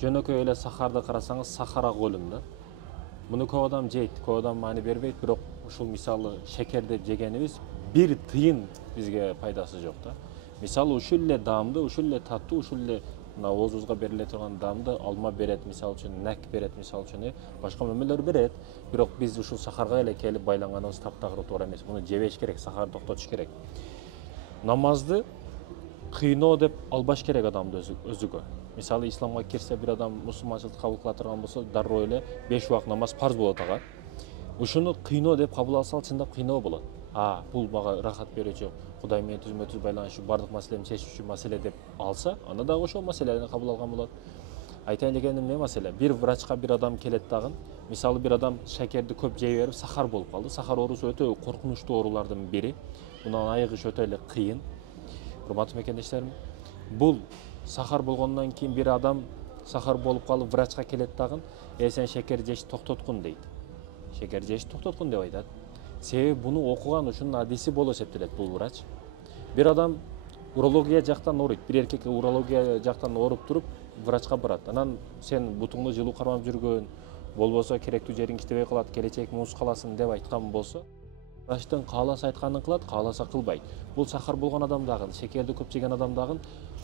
Жөнөкөй эле сахарды карасаңыз, сахара көлүм да. Муну көп адам жейт, көп адам маани бербейт, бирок ушул мисалы шекер деп жегенибиз бир тыйын бизге пайдасы жок да. Мисалы ушул эле даамды, ушул эле таттуу, ушул эле мына оозубузга бериле турган даамды алма берет, мисалы үчүн нәк берет, мисалы үчүн башка мөмөлөр берет. Бирок биз ушул сахарга эле келип байланганыбыз таптагыр туура эмес. Муну жебеш керек, сахарды токтотуш керек. Намазды кыйноо деп албаш керек адамды өзүгө. Мисалы исламга кирсе бир адам мусулманчылыкты кабыл кыла турган болсо, дароо эле 5 убак намаз парз болот ага. Ушуну кыйноо деп кабыл алса, чындап кыйноо болот. Бул мага рахат берүүчү, Кудай менен түзмө-түз байланышуу, бардык маселемди чечүүчү маселе деп алса, анда дагы ошол маселени кабыл алган болот. Айтайын дегеним эмне маселе? Бир врачка бир адам келет дагы, мисалы бир адам шекерди көп жей берип сахар болуп калды. Сахар оорусу өтө коркунучтуу оорулардын бири. Мундан айыгыш өтө эле кыйын. Урматтуу мекендештерим, бул сахар болгондон кийин бир адам сахар болуп калып врачка келет дагы, сен шекер жешти токтоткун дейт. Шекер жешти токтоткун деп айтат. Себеби буну окуган, ушунун адиси болуп эсептелет бул врач. Бир адам урология жактан ооруйт, бир эркек урология жактан ооруп туруп врачка барат. Анан сен бутуңду жылуу кармап жүргөн, болбосо керектүү жериң иштебей калат, келечек муз каласың деп айткан болсо, врачтын кааласа айтканын кылат, кааласа кылбайт. Бул сахар болгон адам дагы, шекерди көп жеген адам дагы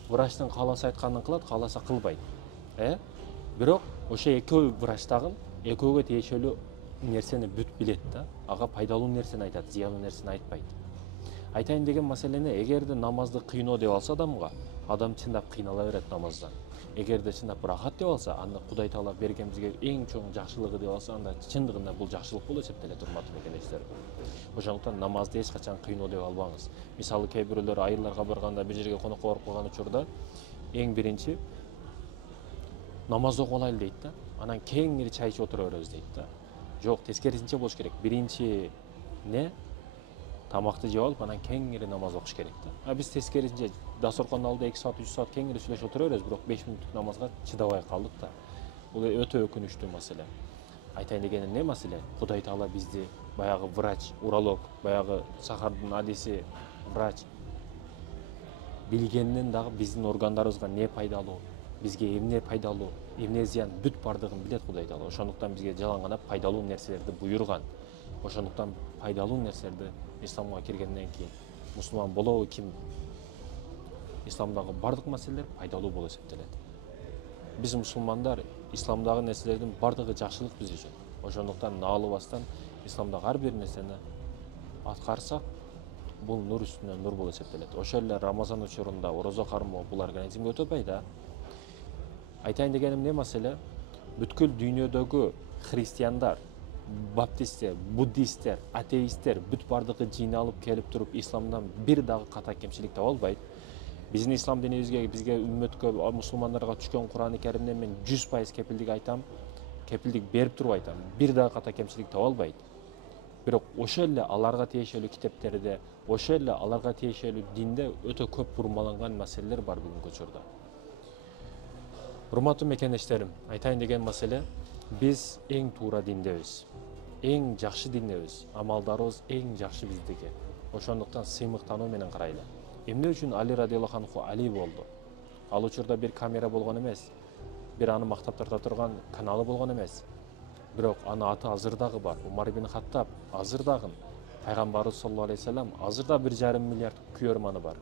врачтын кааласа айтканын кылат, кааласа кылбайт. Бирок ошо экөө врач дагы экөөгө тиешелүү нерсени бүт билет да. Ага пайдалуу нерсени айтат, зыяндуу нерсени айтпайт. Айтайын деген маселени, эгерде намазды кыйноо деп алса адам чындап кыйнала берет намаздан. Эгерде чындап рахат деп алса, анда Кудай Таала берген бизге эң чоң жакшылыгы деп алса, анда чындыгында бул жакшылык болуп эсептелет, урматтуу мекендештер. Ошондуктан намазды эч качан кыйноо деп албаңыз. Мисалы кээ бирөөлөр айылдарга барганда, бир жерге конокко барып калган учурда эң биринчи намаз окуп алайлы дейт да. Анан кеңири чай ичип отура беребиз дейт да. Жок, тескерисинче болуш керек. Биринчи тамакты жеп алып, анан кеңири намаз окуш керек да. Биз тескерисинче дасторкондун алдында 2 саат, 3 саат кеңири сүйлөшүп отура беребиз, бирок 5 мүнөттүк намазга чыдабай калдык да. Бул өтө өкүнүчтүү маселе. Айтайын дегеним эмне маселе? Кудай Таала бизди баягы врач, уролог, баягы сахардын адиси врач билгенден дагы биздин органдарыбызга не пайдалуу, бизге эмне пайдалуу, эмне зыян бүт бардыгын билет Кудай Таала. Ошондуктан бизге жалаң гана пайдалуу нерселерди буйруган. Ошондуктан пайдалуу нерселерди исламга киргенден кийин мусулман болобу ким? Исламдагы бардык маселелер пайдалуу болуп эсептелет. Биз мусулмандар исламдагы нерселердин бардыгы жакшылык биз үчүн. Ошондуктан наалыбастан исламдагы ар бир нерсени аткарсак, бул нур үстүнө нур болуп эсептелет. Ошол эле Рамазан учурунда орозо кармоо бул организмге өтө пайда. Айтайын дегеним эмне маселе? Бүткүл дүйнөдөгү христиандар, баптисттер, буддисттер, атеисттер бүт бардыгы жыйналып келип туруп исламдан бир дагы ката кемчилик таба албайт. Биздин ислам динибизге, бизге үммөткө, мусулмандарга түшкөн Кур'ан-ы Каримден мен 100% кепилдик айтам, кепилдик берип туруп айтам. Бир дагы ката кемчилик таба албайт. Бирок ошол эле аларга тиешелүү китептерде, ошол эле аларга тиешелүү динде өтө көп бурмаланган маселелер бар бүгүнкү учурда. Урматтуу мекендештерим, айтайын деген маселе, биз эң туура диндебиз, эң жакшы диндебиз, амалдарыбыз эң жакшы биздики. Ошондуктан сыймыктануу менен карайлы. Эмне үчүн Али радиаллаху анху Али болду? Ал учурда бир камера болгон эмес, бир аны мактап тарта турган каналы болгон эмес. Бирок анын аты азыр дагы бар. Умар ибн Хаттаб азыр дагы, пайгамбарыбыз саллаллаху алейхи вассалам азыр да 1,5 миллиард күйөрманы бар.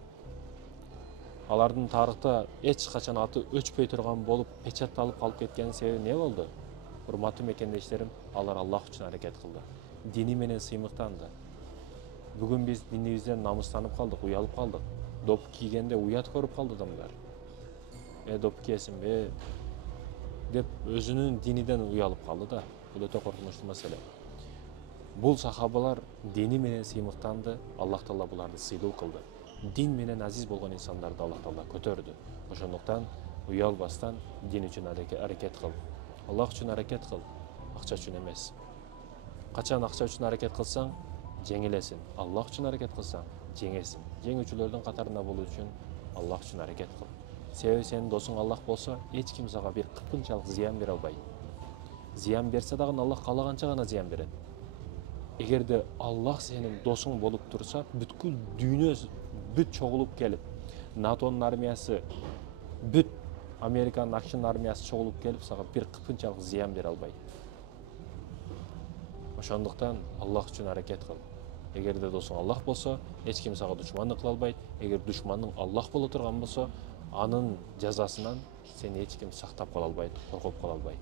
Алардын тарыхта эч качан аты өчпөй турган болуп, печатталып калып кеткенин себеби эмне болду? Урматтуу мекендештерим, алар Аллах үчүн аракет кылды. Дини менен сыймыктанды. Бүгүн биз динибизден намыстанып калдык, уялып калдык. Доп кийгенде уят көрүп калды адамдар. Доп кийесиңби деп өзүнүн диниден уялып калды да. Бул өтө коркунучтуу маселе. Бул сахабалар дини менен сыймыктанды, Аллах Таала буларды сыйлуу кылды. Дин менен азиз болгон инсандарды Аллах Таала көтөрдү. Ошондуктан уялбастан дин үчүн аракет кыл. Аллах үчүн аракет кыл, акча үчүн эмес. Качан акча үчүн аракет кылсаң, жеңилесиң. Аллах үчүн аракет кылсаң, жеңесиң. Жеңүүчүлөрдүн катарында болуу үчүн Аллах үчүн аракет кыл. Себеби сенин досуң Аллах болсо, эч ким сага бир кыпкынчалык зыян бере албайт. Зыян берсе дагы Аллах каалаганча гана зыян берет. Эгерде Аллах сенин досуң болуп турса, бүткүл дүйнө бүт чогулуп келип, НАТОнун армиясы бүт Американын акчын армиясы чогулуп келип сага бир кыпынчалык зыян бере албайт. Ошондуктан Аллах үчүн аракет кыл. Эгерде досуң Аллах болсо, эч ким сага душмандык кыла албайт. Эгер душманың Аллах боло турган болсо, анын жазасынан сени эч ким сактап кала албайт, коргоп кала албайт.